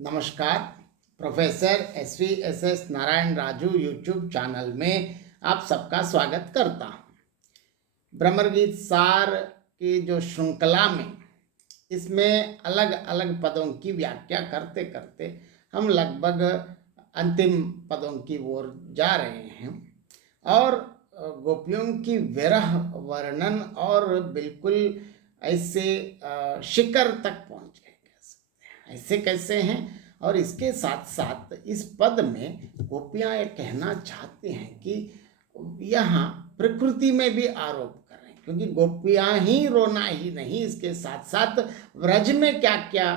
नमस्कार। Professor S Narayan Raju YouTube channel में आप सबका स्वागत करता हूँ। ब्रह्मगीत सार की जो श्रृंखला में इसमें अलग अलग पदों की व्याख्या करते करते हम लगभग अंतिम पदों की ओर जा रहे हैं और गोपियों की विरह वर्णन और बिल्कुल ऐसे शिखर तक पहुँच गए। ऐसे कैसे हैं? और इसके साथ साथ इस पद में गोपियां ये कहना चाहते हैं कि यहाँ प्रकृति में भी आरोप कर रहे हैं, क्योंकि गोपियां ही रोना ही नहीं, इसके साथ साथ व्रज में क्या क्या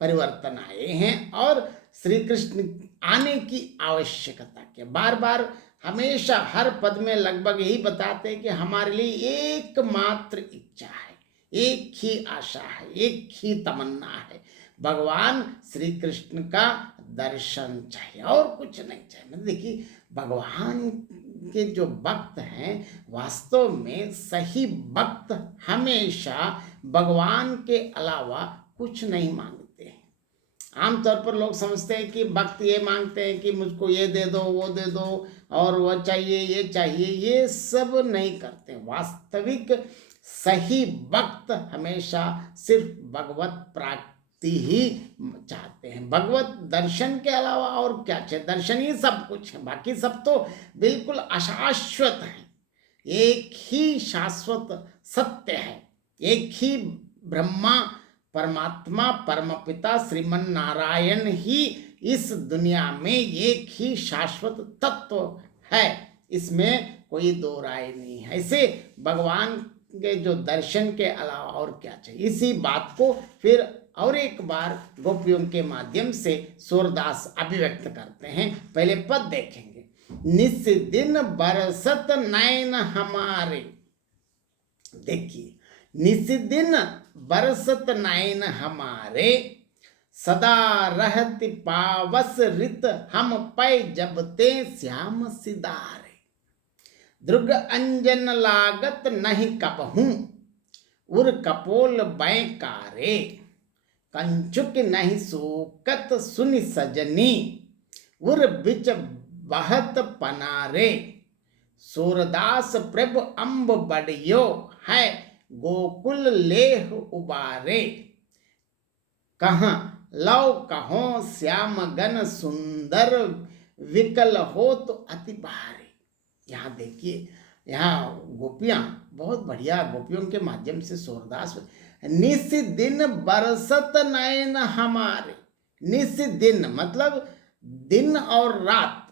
परिवर्तन आए हैं और श्री कृष्ण आने की आवश्यकता क्या। बार बार हमेशा हर पद में लगभग यही बताते हैं कि हमारे लिए एकमात्र इच्छा है, एक ही आशा है, एक ही तमन्ना है, भगवान श्री कृष्ण का दर्शन चाहिए और कुछ नहीं चाहिए। मतलब देखिए, भगवान के जो भक्त हैं वास्तव में सही भक्त हमेशा भगवान के अलावा कुछ नहीं मांगते हैं। आमतौर पर लोग समझते हैं कि भक्त ये मांगते हैं कि मुझको ये दे दो, वो दे दो, और वो चाहिए, ये चाहिए। ये सब नहीं करते। वास्तविक सही भक्त हमेशा सिर्फ भगवत प्राप्ति ही चाहते हैं। भगवत दर्शन के अलावा और क्या चाहिए? दर्शन ही सब कुछ है, बाकी सब तो बिल्कुल अशाश्वत है। एक ही शाश्वत सत्य है, एक ही ब्रह्मा परमात्मा परमपिता श्रीमन नारायण ही इस दुनिया में एक ही शाश्वत तत्व है, इसमें कोई दो राय नहीं है। ऐसे भगवान के जो दर्शन के अलावा और क्या चाहिए? इसी बात को फिर और एक बार गोपियों के माध्यम से सूरदास अभिव्यक्त करते हैं। पहले पद देखेंगे। निस दिन बरसत नैन हमारे। देखिए, निस दिन बरसत नैन हमारे, सदा रहती पावस रित हम पै जबते श्याम सिदारे। दृग अंजन लागत नहीं कबहूं, उर कपोल बैंकारे, कंचुक नहीं सूकत सुनि सजनी, उर बिच बहत पनारे। सूरदास प्रभु अम्ब बड़ियो है, गोकुल लेह उबारे। कहाँ लव कहो श्याम गन सुंदर, विकल हो तो अति भारे। यहाँ देखिए, यहाँ गोपियां बहुत बढ़िया, गोपियों के माध्यम से सूरदास निस दिन बरसत नैन हमारे। निस दिन मतलब दिन और रात,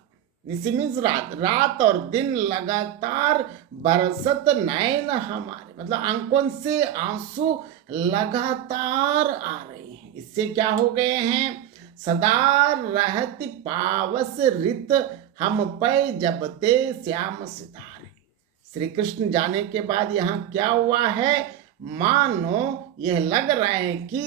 निसी मीन्स रात, रात और दिन लगातार बरसत नैन हमारे, मतलब आंखों से आंसू लगातार आ रहे हैं। इससे क्या हो गए हैं? सदा रहती पावस रित हम पै जबते श्याम सितारे। श्री कृष्ण जाने के बाद यहाँ क्या हुआ है? मानो यह लग रहा है कि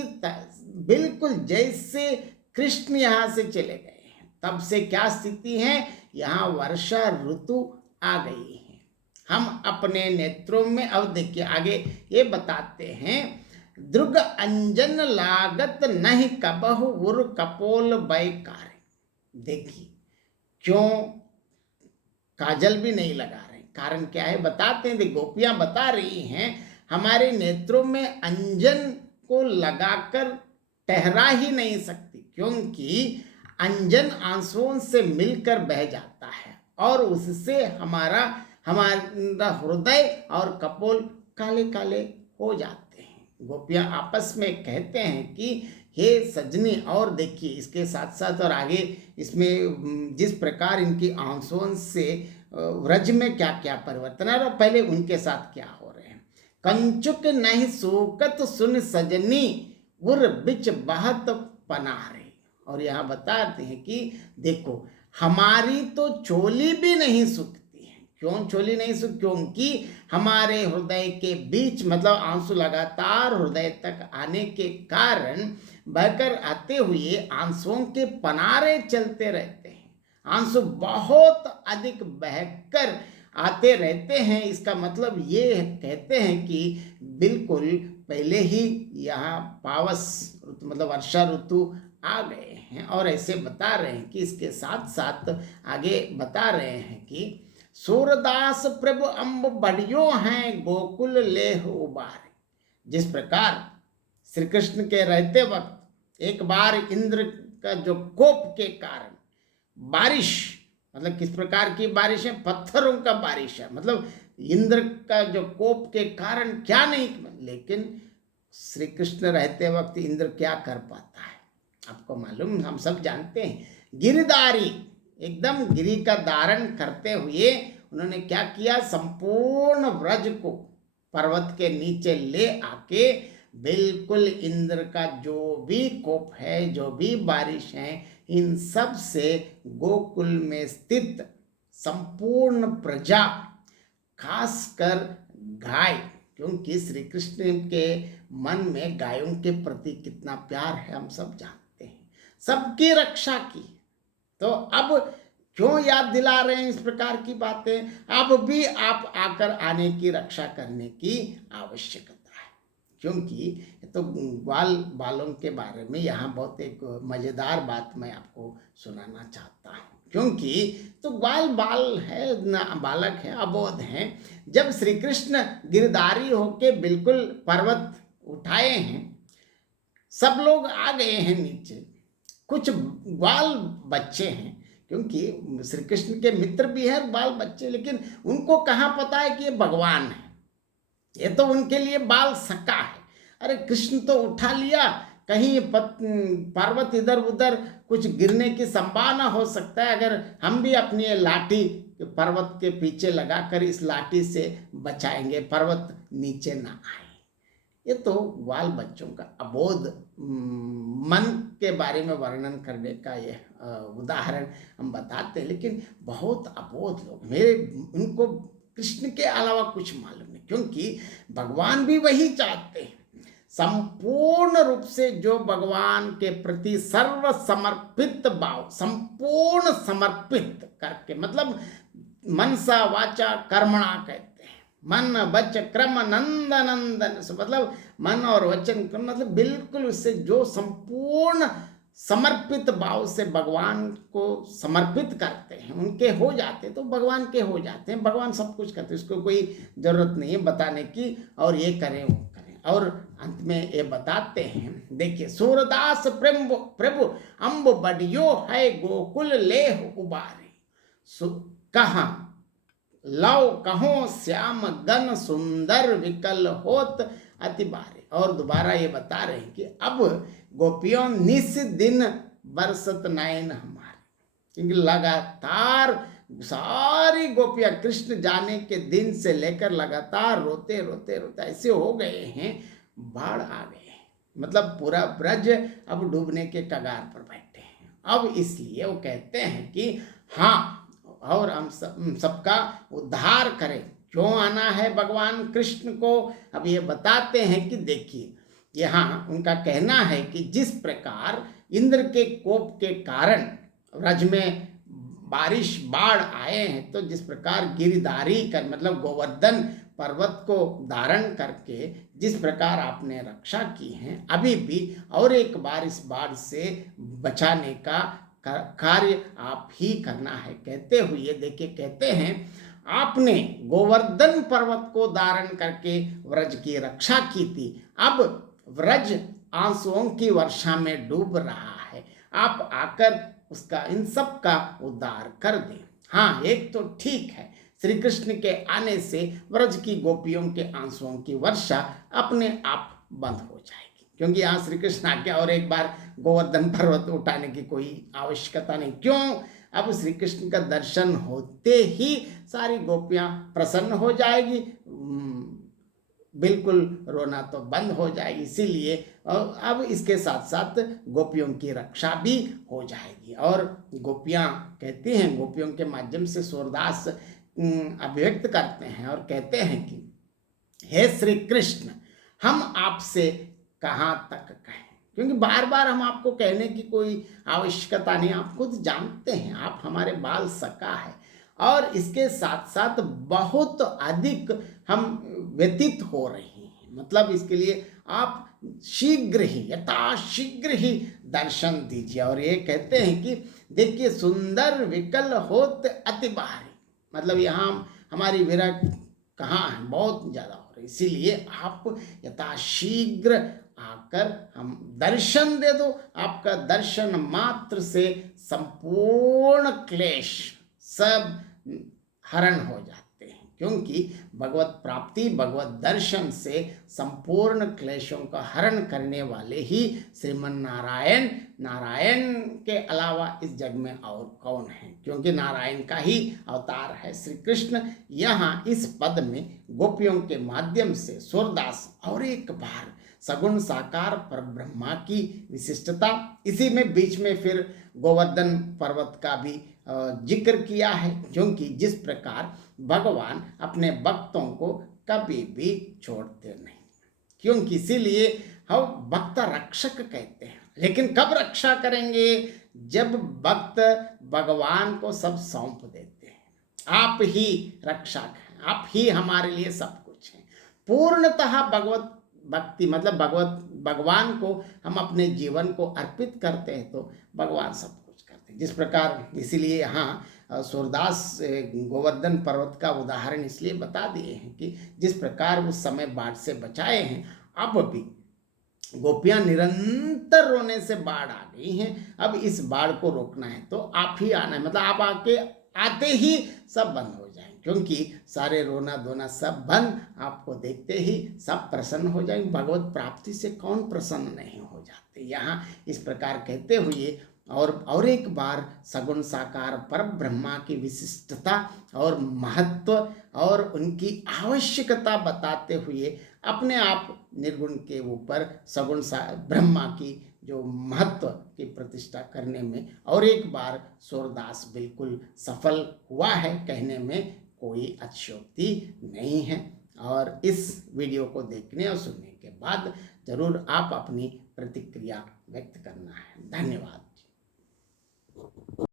बिल्कुल जैसे कृष्ण यहाँ से चले गए हैं, तब से क्या स्थिति है? यहाँ वर्षा ऋतु आ गई है। हम अपने नेत्रों में, अब देखिए आगे ये बताते हैं, दृग अंजन लागत नहीं कबहु उर कपोल बैकारे। देखिए, क्यों काजल भी नहीं लगा रहे? कारण क्या है बताते हैं। गोपियां बता रही हैं, हमारे नेत्रों में अंजन को लगाकर ठहरा ही नहीं सकती, क्योंकि अंजन आंसुओं से मिलकर बह जाता है और उससे हमारा हृदय और कपोल काले काले हो जाते हैं। गोपियां आपस में कहते हैं कि हे सजनी। और देखिए इसके साथ साथ और आगे इसमें जिस प्रकार इनकी आंसुओं से व्रज में क्या क्या परिवर्तन है, और पहले उनके साथ क्या हो रहे हैं। कंचुक नहीं सूकत सुन सजनी, उर बिच बहत पनारे। और यहाँ बताते हैं कि देखो, हमारी तो चोली भी नहीं सूखती है। क्यों चोली नहीं सूखती? क्योंकि हमारे हृदय के बीच, मतलब आंसू लगातार हृदय तक आने के कारण बहकर आते हुए आंसुओं के पनारे चलते रहते हैं। आंसू बहुत अधिक बहकर आते रहते हैं। इसका मतलब ये कहते हैं कि बिल्कुल पहले ही यहाँ पावस ऋतु मतलब वर्षा ऋतु आ गए हैं और ऐसे बता रहे हैं कि इसके साथ साथ आगे बता रहे हैं कि सूरदास प्रभु अम्ब बढ़ियो हैं गोकुल लेह उबारे। जिस प्रकार श्री कृष्ण के रहते वक्त एक बार इंद्र का जो कोप के कारण बारिश, मतलब किस प्रकार की बारिश है, पत्थरों का बारिश है, मतलब इंद्र का जो कोप के कारण क्या नहीं, लेकिन श्री कृष्ण रहते वक्त इंद्र क्या कर पाता है आपको मालूम, हम सब जानते हैं। गिरधारी, एकदम गिरी का धारण करते हुए उन्होंने क्या किया, संपूर्ण व्रज को पर्वत के नीचे ले आके बिल्कुल इंद्र का जो भी कोप है, जो भी बारिश है, इन सब से गोकुल में स्थित संपूर्ण प्रजा, खासकर गाय, क्योंकि श्री कृष्ण के मन में गायों के प्रति कितना प्यार है हम सब जानते हैं, सबकी रक्षा की। तो अब क्यों याद दिला रहे हैं इस प्रकार की बातें, अब भी आप आकर आने की रक्षा करने की आवश्यकता है, क्योंकि तो बालों के बारे में यहाँ बहुत एक मजेदार बात मैं आपको सुनाना चाहता हूँ, क्योंकि तो बाल है, बालक है, अबोध हैं। जब श्री कृष्ण गिरधारी होके बिल्कुल पर्वत उठाए हैं, सब लोग आ गए हैं नीचे, कुछ बाल बच्चे हैं, क्योंकि श्री कृष्ण के मित्र भी हैं बाल बच्चे, लेकिन उनको कहाँ पता है कि ये भगवान है, ये तो उनके लिए बाल सका है। अरे कृष्ण तो उठा लिया, कहीं पर्वत इधर उधर कुछ गिरने की संभावना हो सकता है, अगर हम भी अपनी लाठी पर्वत के पीछे लगाकर इस लाठी से बचाएंगे, पर्वत नीचे ना आए। ये तो बाल बच्चों का अबोध मन के बारे में वर्णन करने का ये उदाहरण हम बताते हैं, लेकिन बहुत अबोध लोग, मेरे उनको कृष्ण के अलावा कुछ मालूम नहीं, क्योंकि भगवान भी वही चाहते हैं, संपूर्ण रूप से जो भगवान के प्रति सर्व समर्पित भाव, संपूर्ण समर्पित करके, मतलब मनसा वाचा कर्मणा कहते हैं, मन वच क्रम नंद नंदन, मतलब मन और वचन, मतलब बिल्कुल उससे जो संपूर्ण समर्पित भाव से भगवान को समर्पित करते हैं, उनके हो जाते तो भगवान के हो जाते हैं। भगवान सब कुछ करते हैं, उसको कोई जरूरत नहीं है बताने की और ये करें वो करें। और अंत में ये बताते हैं, देखिए, सूरदास प्रभु अम्ब बढ़ियो है गोकुल लेह उबारे, कहा लव कहो श्याम गन सुंदर विकल होत अति बारे। और दोबारा ये बता रहे हैं कि अब गोपियों निस दिन बरसत नयन हमारे, क्योंकि लगातार सारी गोपियां कृष्ण जाने के दिन से लेकर लगातार रोते रोते रोते ऐसे हो गए हैं, बाढ़ आ गए हैं, मतलब पूरा ब्रज अब डूबने के कगार पर बैठे हैं। अब इसलिए वो कहते हैं कि हाँ, और हम सबका उद्धार करें, क्यों आना है भगवान कृष्ण को, अब ये बताते हैं कि देखिए, यहाँ उनका कहना है कि जिस प्रकार इंद्र के कोप के कारण व्रज में बारिश बाढ़ आए हैं, तो जिस प्रकार गिरधारी कर, मतलब गोवर्धन पर्वत को धारण करके जिस प्रकार आपने रक्षा की है, अभी भी और एक बार इस बाढ़ से बचाने का कार्य आप ही करना है। कहते हुए देखिए, कहते हैं, आपने गोवर्धन पर्वत को धारण करके व्रज की रक्षा की थी, अब व्रज आंसुओं की वर्षा में डूब रहा है, आप आकर उसका, इन सब का उद्धार कर दें। हाँ, एक तो ठीक है, श्री कृष्ण के आने से व्रज की गोपियों के आंसुओं की वर्षा अपने आप बंद हो जाएगी, क्योंकि यहाँ श्री कृष्ण आके और एक बार गोवर्धन पर्वत उठाने की कोई आवश्यकता नहीं। क्यों? अब श्री कृष्ण का दर्शन होते ही सारी गोपियां प्रसन्न हो जाएगी, बिल्कुल रोना तो बंद हो जाएगी। इसीलिए अब इसके साथ साथ गोपियों की रक्षा भी हो जाएगी। और गोपियां कहती हैं, गोपियों के माध्यम से सूरदास अभिव्यक्त करते हैं और कहते हैं कि हे श्री कृष्ण, हम आपसे कहाँ तक कहें, क्योंकि बार बार हम आपको कहने की कोई आवश्यकता नहीं, आप खुद जानते हैं, आप हमारे बाल सखा है। और इसके साथ साथ बहुत अधिक हम व्यतीत हो रहे हैं, मतलब इसके लिए आप शीघ्र ही, यथाशीघ्र ही दर्शन दीजिए। और ये कहते हैं कि देखिए, सुंदर विकल होत अति बाहरी, मतलब यहाँ हमारी विरह कहाँ है, बहुत ज़्यादा हो रही, इसीलिए आप यथाशीघ्र आकर हम दर्शन दे दो। आपका दर्शन मात्र से संपूर्ण क्लेश सब हरण हो जाते हैं, क्योंकि भगवत प्राप्ति, भगवत दर्शन से संपूर्ण क्लेशों का हरण करने वाले ही श्रीमन नारायण, नारायण के अलावा इस जग में और कौन है, क्योंकि नारायण का ही अवतार है श्री कृष्ण। यहाँ इस पद में गोपियों के माध्यम से सूरदास और एक बार सगुण साकार पर ब्रह्मा की विशिष्टता, इसी में बीच में फिर गोवर्धन पर्वत का भी जिक्र किया है, क्योंकि जिस प्रकार भगवान अपने भक्तों को कभी भी छोड़ते नहीं, क्योंकि इसीलिए हम भक्त रक्षक कहते हैं। लेकिन कब रक्षा करेंगे, जब भक्त भगवान को सब सौंप देते हैं। आप ही रक्षक हैं, आप ही हमारे लिए सब कुछ हैं। पूर्णतः भगवत भक्ति मतलब भगवान को हम अपने जीवन को अर्पित करते हैं तो भगवान सब कुछ करते हैं। जिस प्रकार, इसीलिए यहाँ सूरदास गोवर्धन पर्वत का उदाहरण इसलिए बता दिए हैं कि जिस प्रकार उस समय बाढ़ से बचाए हैं, अब भी गोपियां निरंतर रोने से बाढ़ आ गई हैं। अब इस बाढ़ को रोकना है तो आप ही आना है, मतलब आप आते ही सब बंद हो जाएंगे, क्योंकि सारे रोना धोना सब बंद, आपको देखते ही सब प्रसन्न हो जाएंगे। भगवत प्राप्ति से कौन प्रसन्न नहीं हो जाते। यहाँ इस प्रकार कहते हुए और एक बार सगुण साकार पर ब्रह्मा की विशिष्टता और महत्व और उनकी आवश्यकता बताते हुए अपने आप निर्गुण के ऊपर सगुण ब्रह्मा की जो महत्व की प्रतिष्ठा करने में और एक बार सूरदास बिल्कुल सफल हुआ है, कहने में कोई अतिशयोक्ति नहीं है। और इस वीडियो को देखने और सुनने के बाद जरूर आप अपनी प्रतिक्रिया व्यक्त करना है। धन्यवाद।